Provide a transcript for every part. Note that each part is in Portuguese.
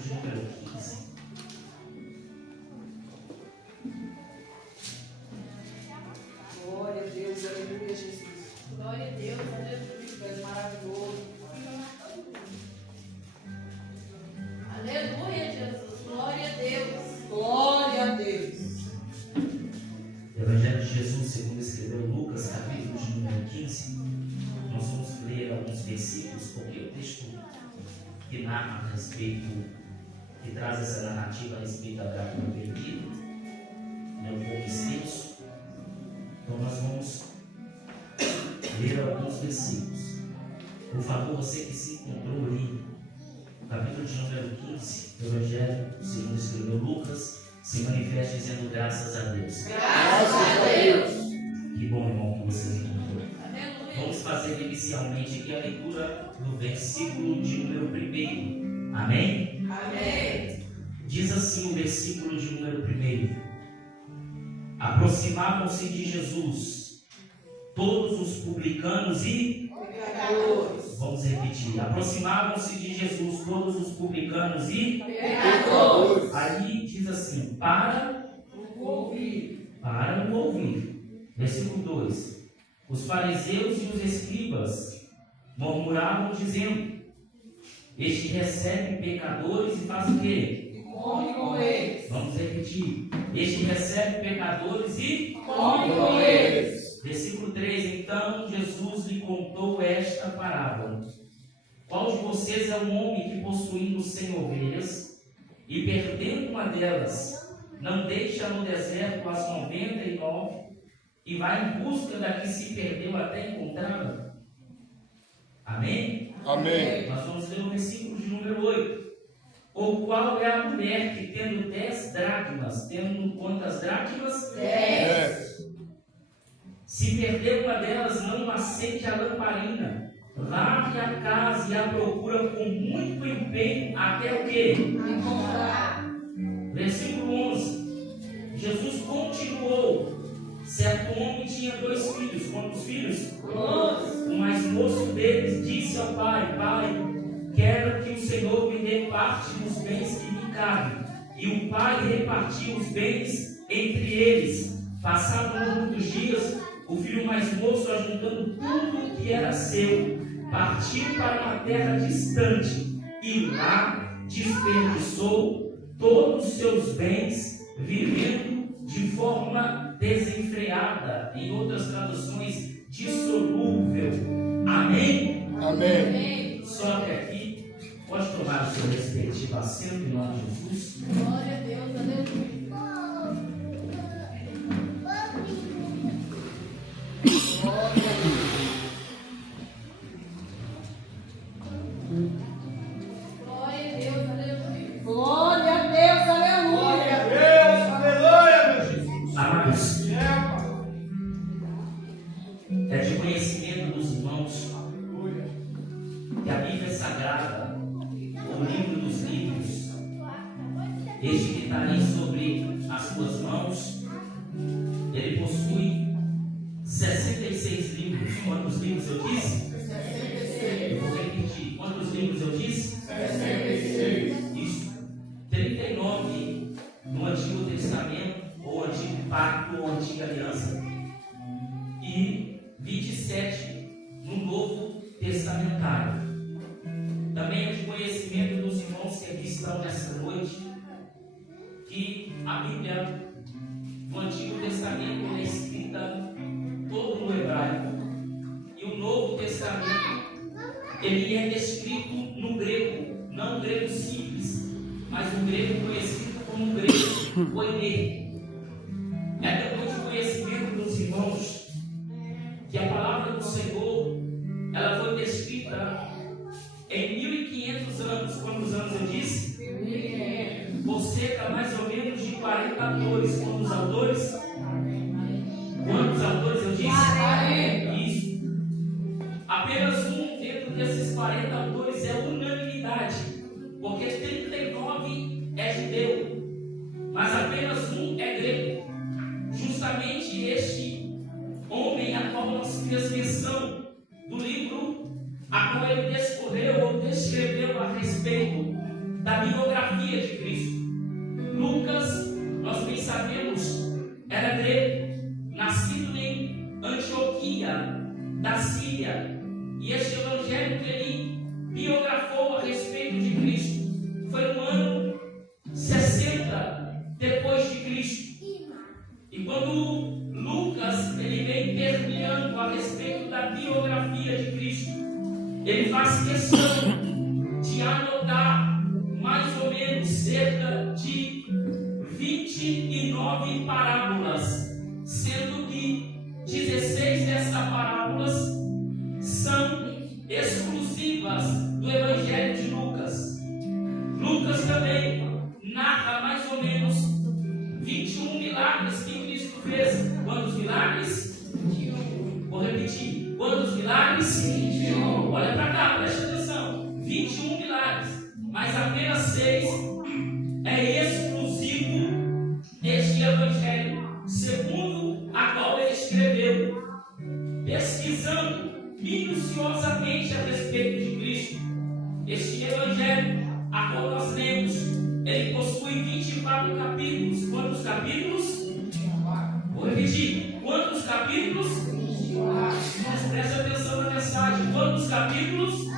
de número 15. Glória a Deus, aleluia, Jesus. Glória a Deus, aleluia. Tu és maravilhoso. Aleluia, Jesus. Glória a Deus. Glória a Deus. Evangelho de Jesus, segundo escreveu Lucas, capítulo de número 15. Nós vamos ler alguns versículos, porque o texto que narra a respeito, que traz essa narrativa a respeito da gráfica perdida, é um pouco extenso. Então nós vamos ler alguns versículos. Por favor, você que se encontrou ali, capítulo de número 15, do Evangelho, segundo escreveu Lucas, se manifesta dizendo graças a Deus. Graças a Deus. Que bom, irmão, que você encontrou. Aleluia. Vamos fazer inicialmente aqui a leitura do versículo de número 1. Amém? Amém. Diz assim o versículo de número 1. Aproximavam-se de Jesus todos os publicanos e Pecadores. Vamos repetir. Aproximavam-se de Jesus todos os publicanos e Pecadores. aí diz assim, para o ouvir. Versículo 2. Os fariseus e os escribas murmuravam dizendo, este recebe pecadores e faz o quê? Come com eles. Vamos repetir. Este recebe pecadores e Come com eles. Versículo 3. Então Jesus lhe contou esta parábola. Qual de vocês é um homem que, possuindo 100 ovelhas e perdendo uma delas, não deixa no deserto as 99 e vai em busca da que se perdeu até encontrá-la? Amém? Amém. Nós vamos ler o versículo de número 8. Ou qual é a mulher que, tendo 10 dracmas, tendo quantas dracmas? 10. Se perder uma delas, não acende a lamparina, varre a casa e a procura com muito empenho até o quê? Encontrar. Versículo 11. Jesus continuou. Certo homem tinha 2 filhos. Quantos filhos? 12. O mais moço deles disse ao pai: Pai, quero que o Senhor me dê parte dos bens que me cabem. E o pai repartiu os bens entre eles. Passados muitos dias, o filho mais moço, ajuntando tudo que era seu, partiu para uma terra distante e lá desperdiçou todos os seus bens, vivendo de forma desenfreada. Em outras traduções, dissolúvel. Amém? Amém. Amém. Só que aqui, pode tomar o seu respectivo assento em nome de Jesus. Glória a Deus. Aleluia. Glória a Deus. Aleluia. Glória a Deus, aleluia. Deus, aleluia, meu Jesus. Amados, é de conhecimento dos irmãos que a Bíblia Sagrada, o livro dos livros, este que está ali sobre as suas mãos, ele possui 66 livros. Quantos livros eu disse? 66. Eu vou repetir. Quantos livros eu disse? 66. Isso. 39 no Antigo Testamento, ou Antigo Pacto, ou Antiga Aliança, e 27 no Novo Testamentário. Também é de conhecimento dos irmãos que aqui estão nessa noite que a Bíblia no Antigo Testamento é escrita todo no hebraico, e o Novo Testamento ele é escrito no grego, não o grego simples, mas o grego conhecido como grego koiné. É também de conhecimento dos irmãos que a palavra do Senhor ela foi descrita em 1500 anos. Quantos anos eu disse? 1500. Ou cerca mais ou menos de 40 autores. Quantos autores? Quantos autores eu disse? 40. Isso. Apenas um dentro desses 40 autores é unanimidade, porque 39 é judeu, mas apenas um é grego. Justamente este homem a qual nós fez menção do livro a qual ele descorreu ou descreveu a respeito da biografia de Cristo. Lucas, nós bem sabemos, era grego, nascido em Antioquia, da Síria. E este evangelho que ele biografou a respeito de Cristo foi no ano 60 depois de Cristo. E quando Lucas ele vem permeando a respeito da biografia de Cristo, ele faz questão de anotar mais ou menos cerca de 29 parábolas, sendo que 16 dessas parábolas são exclusivas do Evangelho de Lucas. Lucas também narra mais ou menos 21 milagres que Cristo fez. Quantos milagres? 21. Vou repetir. Quantos milagres? 21. Olha para cá, preste atenção. 21 milagres, mas apenas 6 é exclusivo deste Evangelho, segundo a qual ele escreveu. Pesquisando minuciosamente a respeito de Cristo, este Evangelho a qual nós lemos, ele possui 24 capítulos. Quantos capítulos? Vou repetir. Quantos capítulos? Mas presta atenção na mensagem. Quantos capítulos?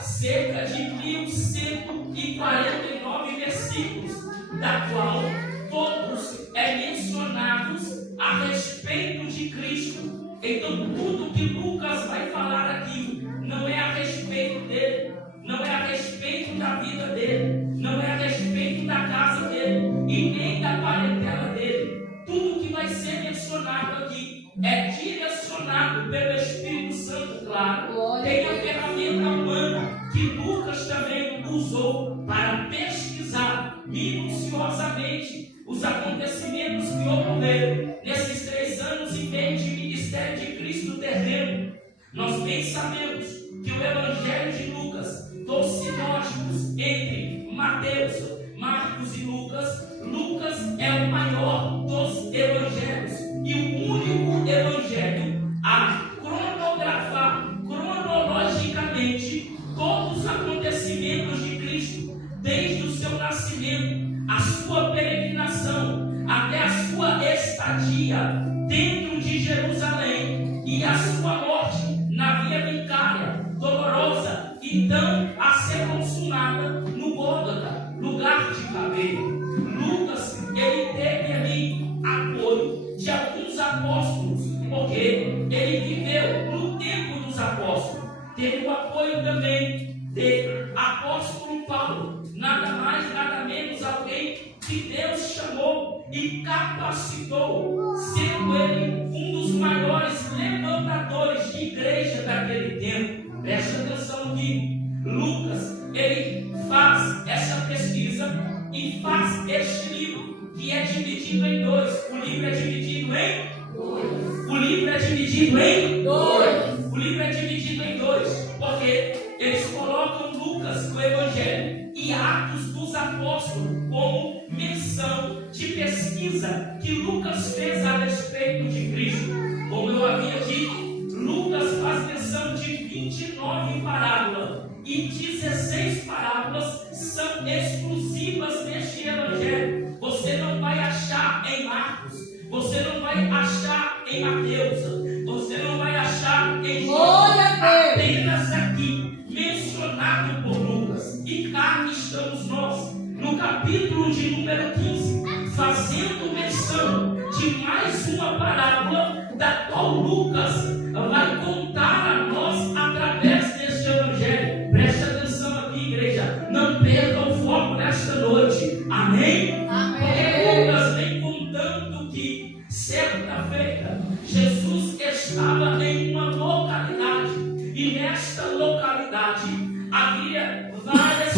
Cerca de 1149 versículos, da qual todos mencionados a respeito de Cristo. Então tudo que Lucas vai falar aqui não é a respeito dele, não é a respeito da vida dele, não é a respeito da casa dele e nem da parentela dele. Tudo que vai ser mencionado aqui é direcionado pelo Espírito Santo, claro. Tem a ferramenta humana que Lucas também usou para pesquisar minuciosamente os acontecimentos que ocorreram nesses 3 anos e meio de ministério de Cristo terreno. Nós bem sabemos que o Evangelho de Lucas, dos sinóticos entre Mateus, Marcos e Lucas, Lucas é o maior dos evangelhos e o único evangelho a cronografar cronologicamente todos os acontecimentos de Cristo, desde o seu nascimento, a sua peregrinação, até a sua estadia dentro de Jerusalém e a sua morte na via vicária, dolorosa, então a ser consumada no Gólgota, lugar de caveira. Lucas, ele teve ali apoio de alguns apóstolos, porque ele viveu no tempo dos apóstolos. Teve o apoio também de apóstolo Paulo, nada mais, nada menos alguém que Deus chamou e capacitou, sendo ele um dos maiores levantadores de igreja daquele tempo. Preste atenção aqui. Lucas, ele faz essa pesquisa e faz este livro, que é dividido em 2. O livro é dividido em 2. O livro é dividido em 2. O livro é dividido em 2, porque eles colocam Lucas, o Evangelho, e Atos dos Apóstolos como menção de pesquisa que Lucas fez a respeito de Cristo. Como eu havia dito, Lucas faz menção de 29 parábolas e 16 parábolas são exclusivas neste Evangelho. Você não vai achar em Marcos, você não vai achar em Mateus, você não vai achar em João, apenas aqui mencionado por Lucas. E cá estamos nós, no capítulo de número 15, fazendo menção de mais uma parábola, da qual Lucas vai contar a nós através deste Evangelho. Preste atenção aqui, igreja, não perca o foco nesta noite. Amém? Porque Lucas vem contando que certa feita Jesus estava em uma localidade, e nesta localidade havia várias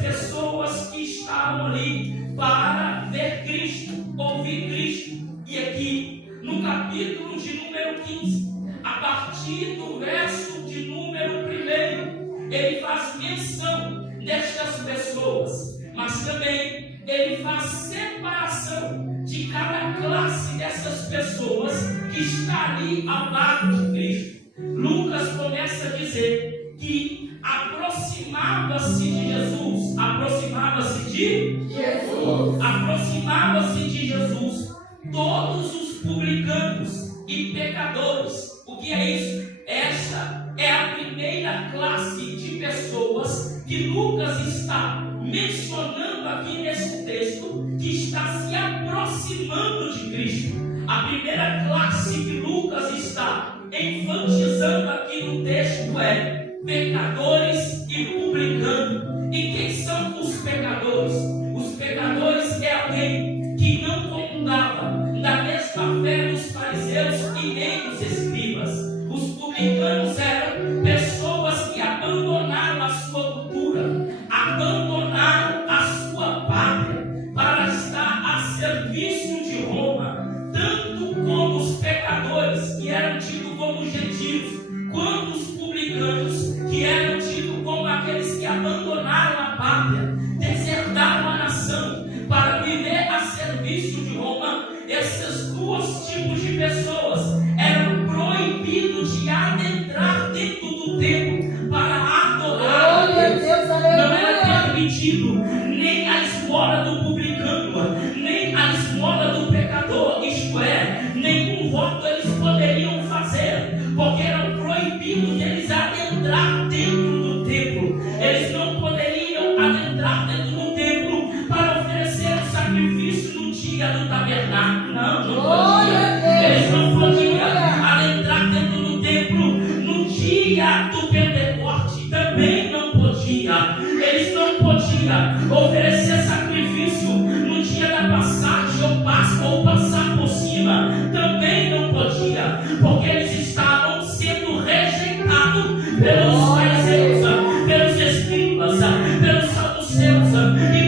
pessoas que estavam ali para ver Cristo, ouvir Cristo. E aqui no capítulo de número 15, a partir do verso de número 1, ele faz menção destas pessoas, mas também ele faz separação de cada classe dessas pessoas que está ali ao lado de Cristo. Lucas começa a dizer que aproximava-se de Jesus. Aproximava-se de Jesus. Aproximava-se de Jesus todos os publicanos e pecadores. O que é isso? Essa é a primeira classe de pessoas que Lucas está mencionando aqui nesse texto, que está se aproximando de Cristo. A primeira classe que Lucas está enfatizando aqui no texto é pecadores e publicanos. E quem são os pecadores? Os pecadores é alguém que não comungava da mesma fé dos fariseus e nem dos escribas. Os publicanos eram pessoas que abandonaram a sua cultura, abandonaram a sua pátria para estar a serviço de Roma, tanto como os pecadores, que eram tidos como gentios, quanto os publicanos, que eram tidos como aqueles que abandonaram a pátria, desertaram a nação para viver a serviço de Roma. Esses dois tipos de pessoas eram proibidos de adentrar dentro do templo para adorar a Deus. Não era permitido nem a esmola do publicano, nem a esmola do pecador, isto é, nenhum voto eles poderiam fazer, porque eram proibidos de eles adentrar dentro do templo. Eles não poderiam adentrar dentro do templo para oferecer o sacrifício no dia do tabernáculo. Não podia. Eles não podiam adentrar dentro do templo no dia do Pentecoste. Também não podia. Eles não podiam oferecer sacrifício no dia da passagem ou Páscoa ou passar por cima. Também não podia, porque eles estavam sendo rejeitados pelos fariseus, pelos escribas, pelos saduceus e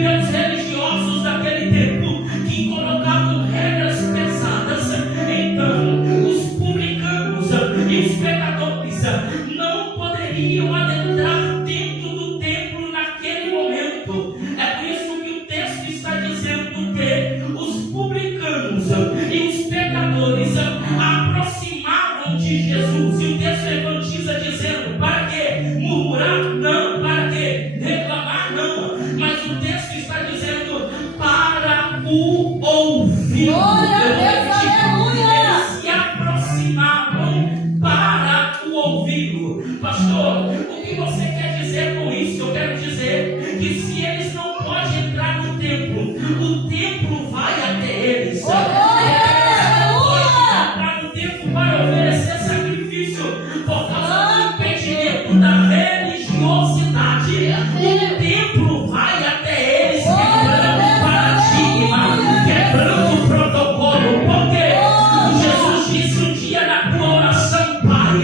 pelos religiosos daquele tempo, que colocavam regras pesadas. Então, os publicanos e os pecadores não poderiam adentrar dentro do templo naquele momento. É por isso que o texto está dizendo que os publicanos e os pecadores aproximavam de Jesus. E o texto enfatiza dizendo: para que murmurar? Não. Para que reclamar? Não. Mas o texto está dizendo: para o ouvir. Glória a Deus, aleluia. Eles se aproximavam para o ouvi-lo. Pastor, o que você quer dizer com isso? Eu quero dizer que se eles não podem entrar no templo, o templo vai até eles. Entrar no templo para oferecer sacrifício por causa do impedimento da religiosidade. O templo vai até eles, quebrando paradigma, quebrando o protocolo. Porque Jesus disse um dia na tua oração: Pai,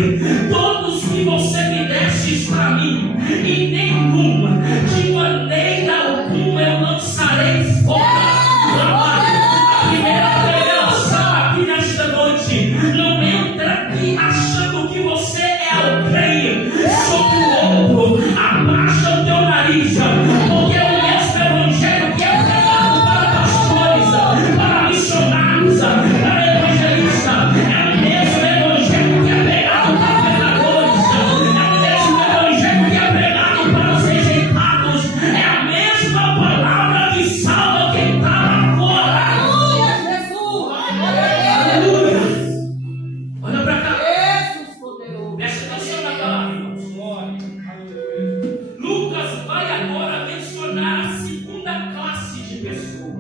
todos que você me destes para mim, e nenhuma, de maneira alguma eu lançarei fora. A primeira revelação aqui nesta noite: não entra aqui achando que você é o crente sobre o ombro, abaixa o teu nariz, porque o mesmo evangelho que é pregado para pastores, para missionários, para evangelistas, é o mesmo evangelho que é pregado para pecadores, é o mesmo evangelho que é pregado para os rejeitados, é a mesma palavra que salva quem está lá fora. Aleluia! Olha para cá, presta atenção na palavra, irmãos. Lucas vai agora mencionar a segunda classe de pessoa.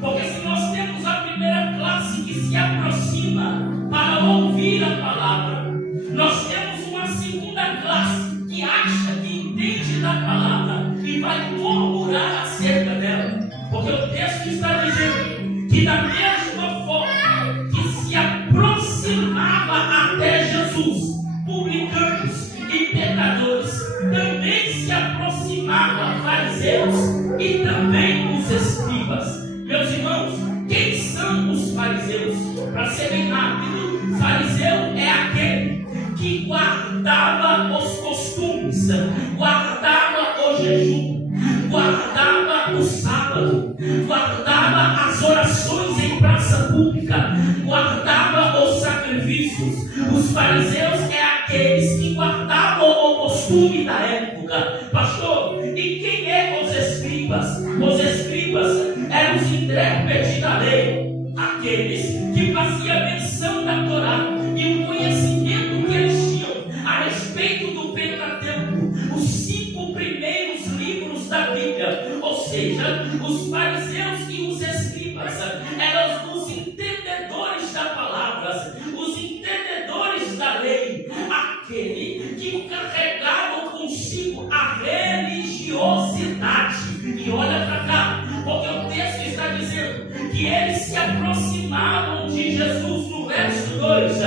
Porque se nós temos a primeira classe que se aproxima para ouvir a palavra, nós temos uma segunda classe que acha que entende da palavra e vai murmurar acerca dela. Porque o texto está dizendo que da mesma forma que se aproximava até Jesus publicanos e pecadores, também se aproximavam fariseus e também os escribas. Meus irmãos, quem são os fariseus? Para ser bem rápido, fariseu é aquele que guardava os costumes, guardava o jejum, guardava o sábado, guardava as orações em praça pública, guardava os sacrifícios. Os fariseus é aqueles que guardavam o costume da época. Pastor, e quem é os escribas? Os escribas eram os intérpretes da lei, aqueles que faziam menção da Torá e o conhecimento que eles tinham a respeito do Pentateuco, os 5 primeiros livros da Bíblia. Ou seja, os fariseus e os escribas eram os entendedores da palavra, os entendedores da lei, aquele que carregavam consigo a religiosidade. E olha para cá, porque o texto está dizendo que eles se aproximavam de Jesus no verso 2,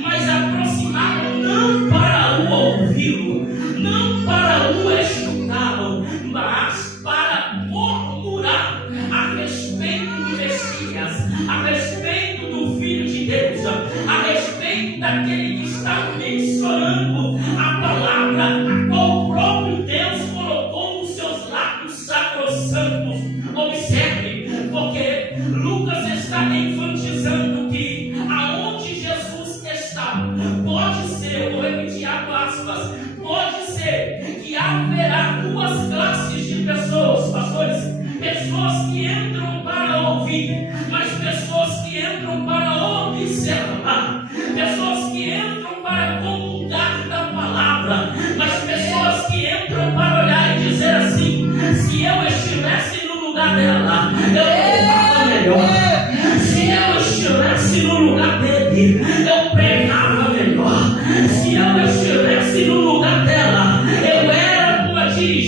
mas aproximavam não para o ouvi-lo, não para o escutá-lo, mas para murmurar a respeito do Messias, a respeito do Filho de Deus, a respeito daquele que está mencionando a palavra a qual o próprio Deus colocou nos seus lábios sacrossantos. Observe, porque Lucas está enfatizando que aonde Jesus está, pode ser, vou repetir aspas, pode ser que haverá 2 classes de pessoas, pastores: pessoas que entram para ouvir, mas pessoas que entram para observar, pessoas que entram para comungar da palavra, mas pessoas que entram para olhar e dizer assim: se eu estivesse no lugar dela, eu pregava melhor. Se eu estivesse no lugar dele, eu pregava melhor. Se eu estivesse no lugar dela, eu era uma dirigente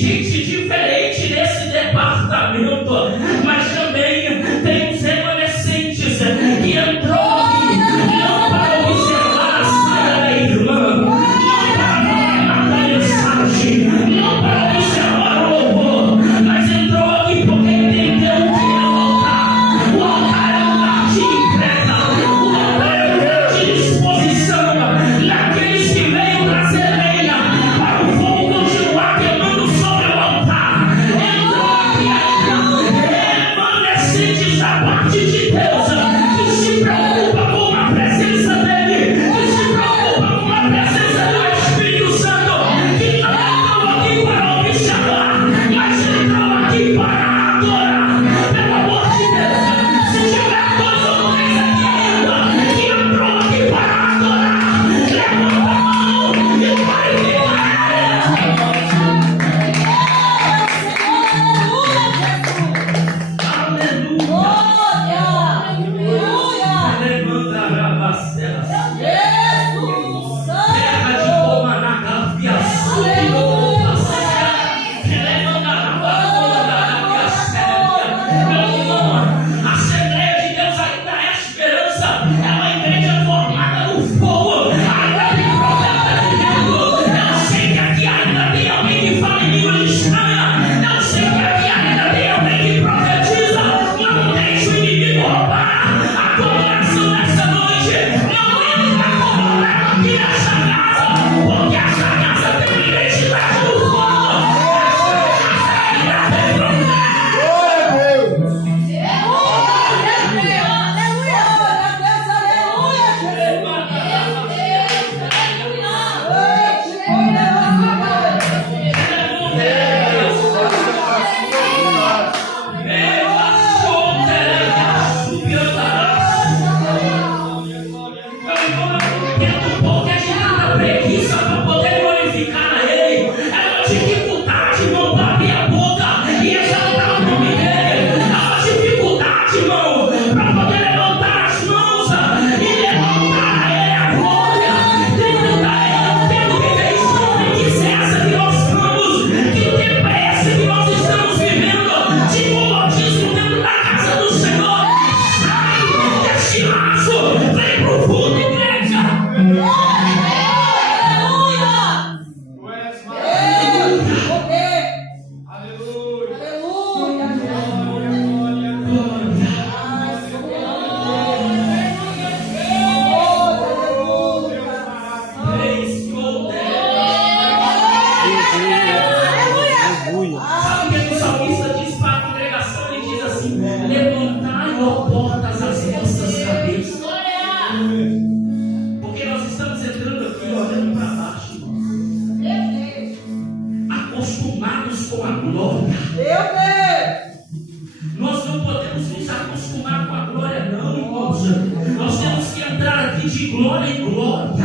glória em glória.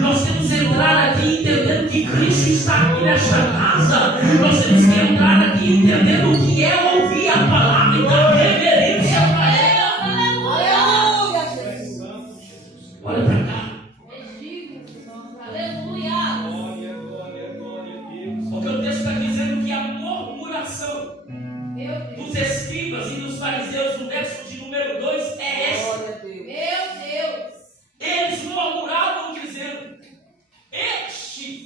Nós temos que entrar aqui entendendo que Cristo está aqui nesta casa. Nós temos que entrar aqui entendendo o que é ouvir a palavra e dar reverência para ela. Olha para cá. Porque o texto está dizendo que a murmuração dos escribas e dos fariseus, no verso de número 2, é esta. Eles murmuravam dizendo: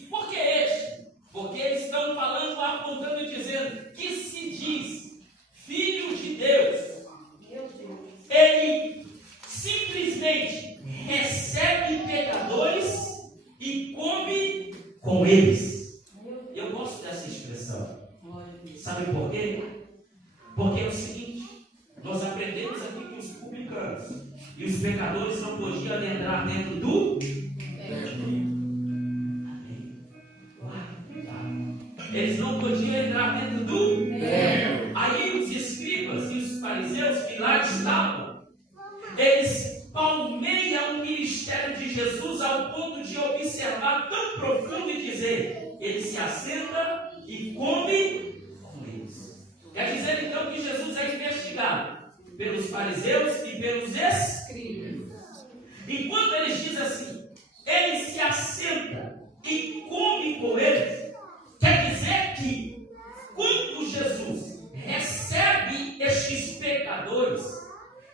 por que este? Porque eles estão falando, apontando e dizendo que se diz filho de Deus. Ele simplesmente recebe pecadores e come com eles. Eu gosto dessa expressão. Sabe por quê? Porque é o seguinte: nós aprendemos aqui que os publicanos e os pecadores não podiam entrar dentro do eles não podiam entrar dentro do Aí os escribas e os fariseus que lá estavam, eles palmeiam o ministério de Jesus ao ponto de observar tão profundo e dizer: ele se assenta e come com eles. Quer dizer então que Jesus é investigado pelos fariseus e pelos escribas. Enquanto eles dizem assim, ele se assenta e come com eles, quer dizer que quando Jesus recebe estes pecadores,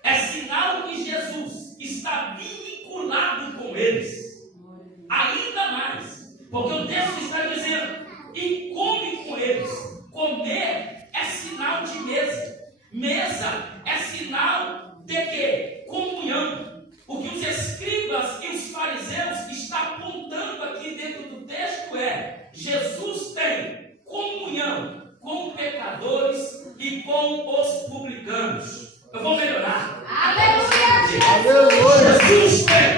é sinal que Jesus está vinculado com eles. Ainda mais, porque o texto está dizendo: e come com eles. Comer é sinal de mesa. Mesa é sinal de quê? Comunhão. O que os escribas e os fariseus estão apontando aqui dentro do texto é: Jesus tem comunhão com pecadores e com os publicanos. Eu vou melhorar. Aleluia! Jesus tem